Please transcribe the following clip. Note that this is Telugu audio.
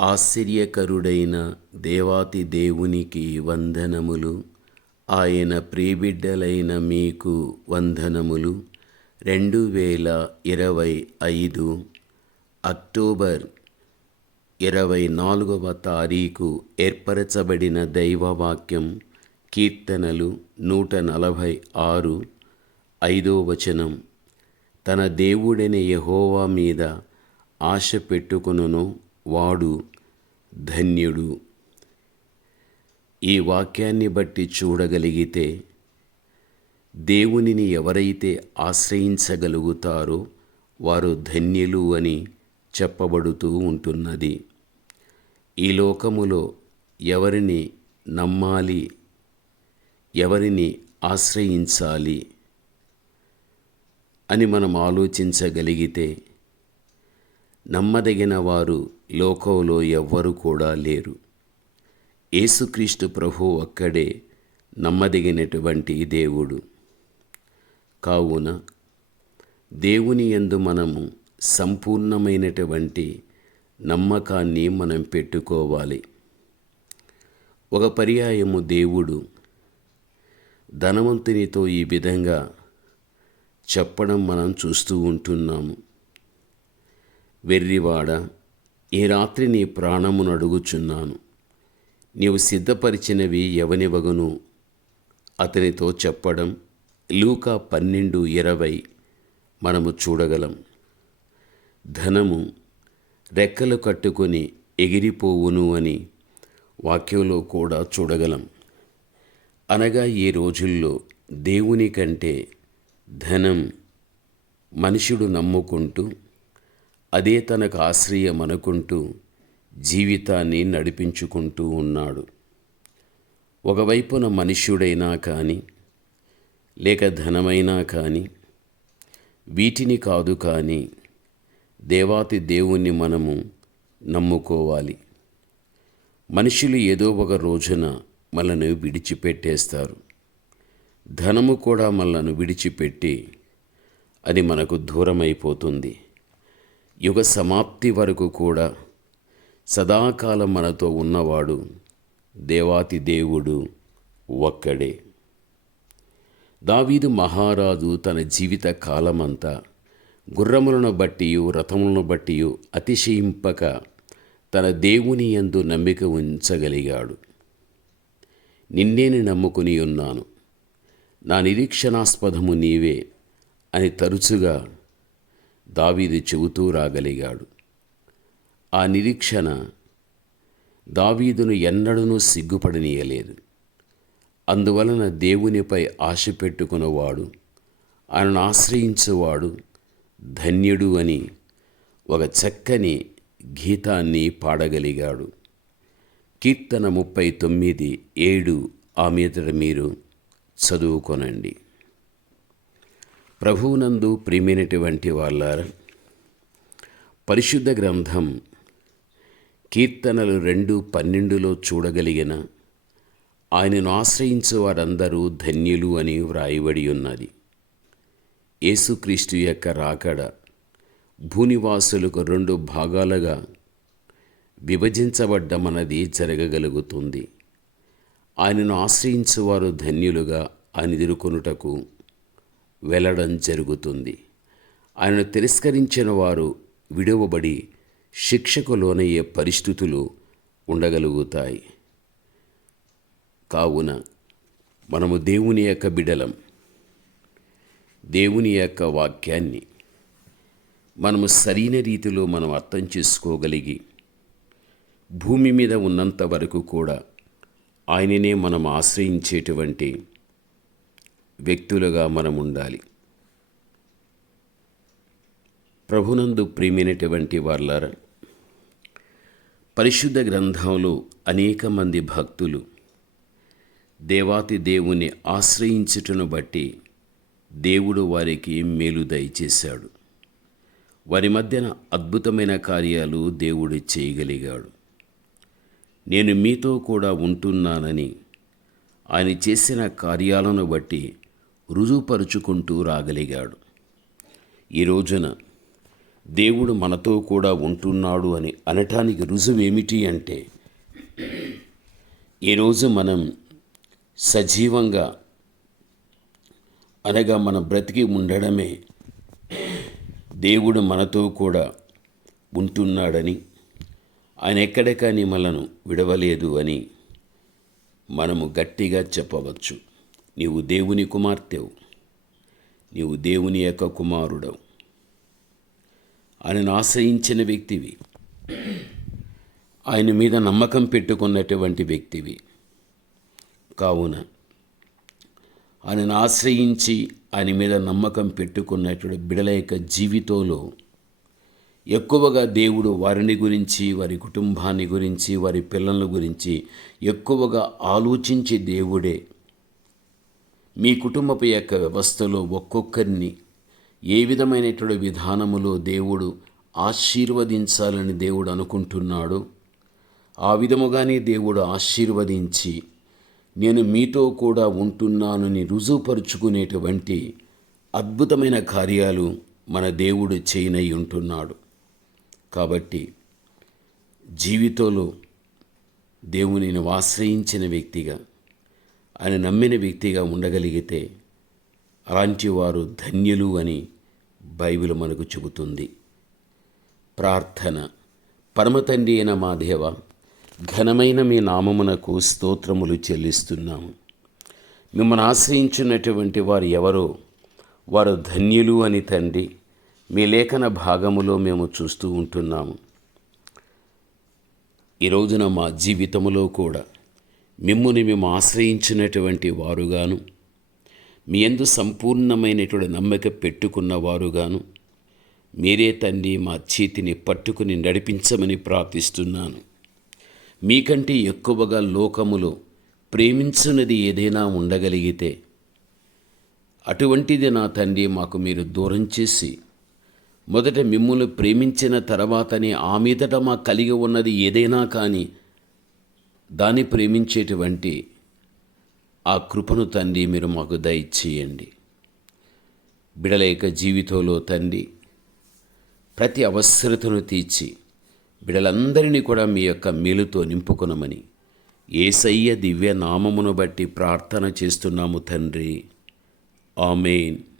ఆశ్చర్యకరుడైన దేవాతి దేవునికి వందనములు. ఆయన ప్రియబిడ్డలైన మీకు వందనములు. రెండు వేల ఇరవై ఐదు అక్టోబర్ ఇరవై నాలుగవ తారీఖు ఏర్పరచబడిన దైవవాక్యం కీర్తనలు నూట నలభై ఆరు. ఐదో వచనం. తన దేవుడైన యహోవా మీద ఆశ పెట్టుకును వాడు ధన్యుడు. ఈ వాక్యాన్ని బట్టి చూడగలిగితే దేవునిని ఎవరైతే ఆశ్రయించగలుగుతారో వారు ధన్యులు అని చెప్పబడుతూ ఉంటున్నది. ఈ లోకములో ఎవరిని నమ్మాలి? ఎవరిని ఆశ్రయించాలి? అని మనం ఆలోచించగలిగితే నమ్మదగిన వారు లోకంలో ఎవ్వరు కూడా లేరు. యేసుక్రీస్తు ప్రభు ఒక్కడే నమ్మదగినటువంటి దేవుడు. కావున దేవుని యందు మనము సంపూర్ణమైనటువంటి నమ్మకాన్ని మనం పెట్టుకోవాలి. ఒక పర్యాయము దేవుడు ధనవంతునితో ఈ విధంగా చెప్పడం మనం చూస్తూ ఉంటున్నాము. వెర్రివాడ ఈ రాత్రి నీ ప్రాణమును అడుగుచున్నాను? నీవు సిద్ధపరిచినవి ఎవనివగను అతనితో చెప్పడం లూకా పన్నెండు ఇరవై మనము చూడగలం. ధనము రెక్కలు కట్టుకొని ఎగిరిపోవును అని వాక్యంలో కూడా చూడగలం. అనగా ఈ రోజుల్లో దేవుని కంటే ధనం మనుషుడు నమ్ముకుంటూ అదే తనకు ఆశ్రయం అనుకుంటూ జీవితాన్ని నడిపించుకుంటూ ఉన్నాడు. ఒకవైపున మనుష్యుడైనా కానీ లేక ధనమైనా కానీ వీటిని కాదు కానీ దేవాతి దేవుణ్ణి మనము నమ్ముకోవాలి. మనుషులు ఏదో ఒక రోజున మనను విడిచిపెట్టేస్తారు. ధనము కూడా మనను విడిచిపెట్టి అది మనకు దూరమైపోతుంది. యుగ సమాప్తి వరకు కూడా సదాకాలం మనతో ఉన్నవాడు దేవాతి దేవుడు ఒక్కడే. దావీదు మహారాజు తన జీవిత కాలమంతా గుర్రములను బట్టి రథములను బట్టి అతిశయింపక తన దేవుని యందు నమ్మిక ఉంచగలిగాడు. నిన్నేని నమ్ముకుని ఉన్నాను. నా నిరీక్షణాస్పదము నీవే అని తరచుగా దావీదు చెబుతూ రాగలిగాడు. ఆ నిరీక్షణ దావీదును ఎన్నడూనూ సిగ్గుపడనీయలేదు. అందువలన దేవునిపై ఆశ పెట్టుకున్నవాడు ఆయనను ఆశ్రయించువాడు ధన్యుడు అని ఒక చక్కని గీతాన్ని పాడగలిగాడు. కీర్తన ముప్పై తొమ్మిది ఏడు ఆ మీదట మీరు చదువుకొనండి. ప్రభువునందు ప్రియమైనటువంటి వాళ్ళ పరిశుద్ధ గ్రంథం కీర్తనలు రెండు పన్నెండులో చూడగలిగిన ఆయనను ఆశ్రయించే వారందరూ ధన్యులు అని వ్రాయబడి ఉన్నది. యేసుక్రీస్తు యొక్క రాకడ భూనివాసులకు రెండు భాగాలుగా విభజించబడ్డ మనది జరగగలుగుతుంది. ఆయనను ఆశ్రయించేవారు ధన్యులుగా ఆయన ఎదుర్కొనుటకు వెళ్ళడం జరుగుతుంది. ఆయనను తిరస్కరించిన వారు విడవబడి శిక్షకు లోనయ్యే పరిస్థితులు ఉండగలుగుతాయి. కావున మనము దేవుని యొక్క బిడలం. దేవుని యొక్క వాక్యాన్ని మనము సరైన రీతిలో మనం అర్థం చేసుకోగలిగి భూమి మీద ఉన్నంత వరకు కూడా ఆయననే మనం ఆశ్రయించేటువంటి వ్యక్తులుగా మనం ఉండాలి. ప్రభునందు ప్రియమైనటువంటి వాళ్ళారా పరిశుద్ధ గ్రంథంలో అనేక మంది భక్తులు దేవాతి దేవుని ఆశ్రయించుటను బట్టి దేవుడు వారికి మేలు దయచేశాడు. వారి మధ్యన అద్భుతమైన కార్యాలు దేవుడు చేయగలిగాడు. నేను మీతో కూడా ఉంటున్నానని ఆయన చేసిన కార్యాలను బట్టి రుజువుపరుచుకుంటూ రాగలిగాడు. ఈ రోజున దేవుడు మనతో కూడా ఉంటున్నాడు అని అనటానికి రుజువేమిటి అంటే ఈరోజు మనం సజీవంగా అనగా మన బ్రతికి ఉండడమే దేవుడు మనతో కూడా ఉంటున్నాడని ఆయన ఎక్కడ కానీ మనను విడవలేదు అని మనము గట్టిగా చెప్పవచ్చు. నీవు దేవుని కుమార్తెవు. నీవు దేవుని యొక్క కుమారుడవు. ఆయనను ఆశ్రయించిన వ్యక్తివి. ఆయన మీద నమ్మకం పెట్టుకున్నటువంటి వ్యక్తివి. కావున ఆయనను ఆశ్రయించి ఆయన మీద నమ్మకం పెట్టుకున్నటువంటి బిడల యొక్క జీవితంలో ఎక్కువగా దేవుడు వారిని గురించి వారి కుటుంబాన్ని గురించి వారి పిల్లల గురించి ఎక్కువగా ఆలోచించే దేవుడే మీ కుటుంబపు యొక్క వ్యవస్థలో ఒక్కొక్కరిని ఏ విధమైనటువంటి విధానములో దేవుడు ఆశీర్వదించాలని దేవుడు అనుకుంటున్నాడు ఆ విధముగానే దేవుడు ఆశీర్వదించి నేను మీతో కూడా ఉంటున్నానని రుజువుపరుచుకునేటువంటి అద్భుతమైన కార్యాలు మన దేవుడు చేయనై ఉంటున్నాడు. కాబట్టి జీవితంలో దేవునిని ఆశ్రయించిన వ్యక్తిగా అని నమ్మిన వ్యక్తిగా ఉండగలిగితే అలాంటి వారు ధన్యులు అని బైబిల్ మనకు చెబుతుంది. ప్రార్థన. పరమతండ్రి అయిన మా దేవ ఘనమైన మీ నామమునకు స్తోత్రములు చెల్లిస్తున్నాము. మిమ్మల్ని ఆశ్రయించున్నటువంటి వారు ఎవరో వారు ధన్యులు అని తండ్రి మీ లేఖన భాగములో మేము చూస్తూ ఉంటున్నాము. ఈ రోజున మా జీవితములో కూడా మిమ్ముని మేము ఆశ్రయించినటువంటి వారుగాను మీ ఎందు సంపూర్ణమైనటువంటి నమ్మక పెట్టుకున్న వారుగాను మీరే తండ్రి మా చేతిని పట్టుకుని నడిపించమని ప్రార్థిస్తున్నాను. మీకంటే ఎక్కువగా లోకములో ప్రేమించున్నది ఏదైనా ఉండగలిగితే అటువంటిది నా తండ్రి మాకు మీరు దూరం చేసి మొదట మిమ్మల్ని ప్రేమించిన తర్వాతనే ఆ మీదట మాకు కలిగి ఉన్నది ఏదైనా కానీ దాన్ని ప్రేమించేటువంటి ఆ కృపను తండ్రి మీరు మాకు దయచేయండి. బిడలేక జీవితంలో తండ్రి ప్రతి అవసరతను తీర్చి బిడలందరినీ కూడా మీ యొక్క మేలుతో నింపుకొనమని ఏసయ్య దివ్య నామమును బట్టి ప్రార్థన చేస్తున్నాము తండ్రి. ఆమెన్.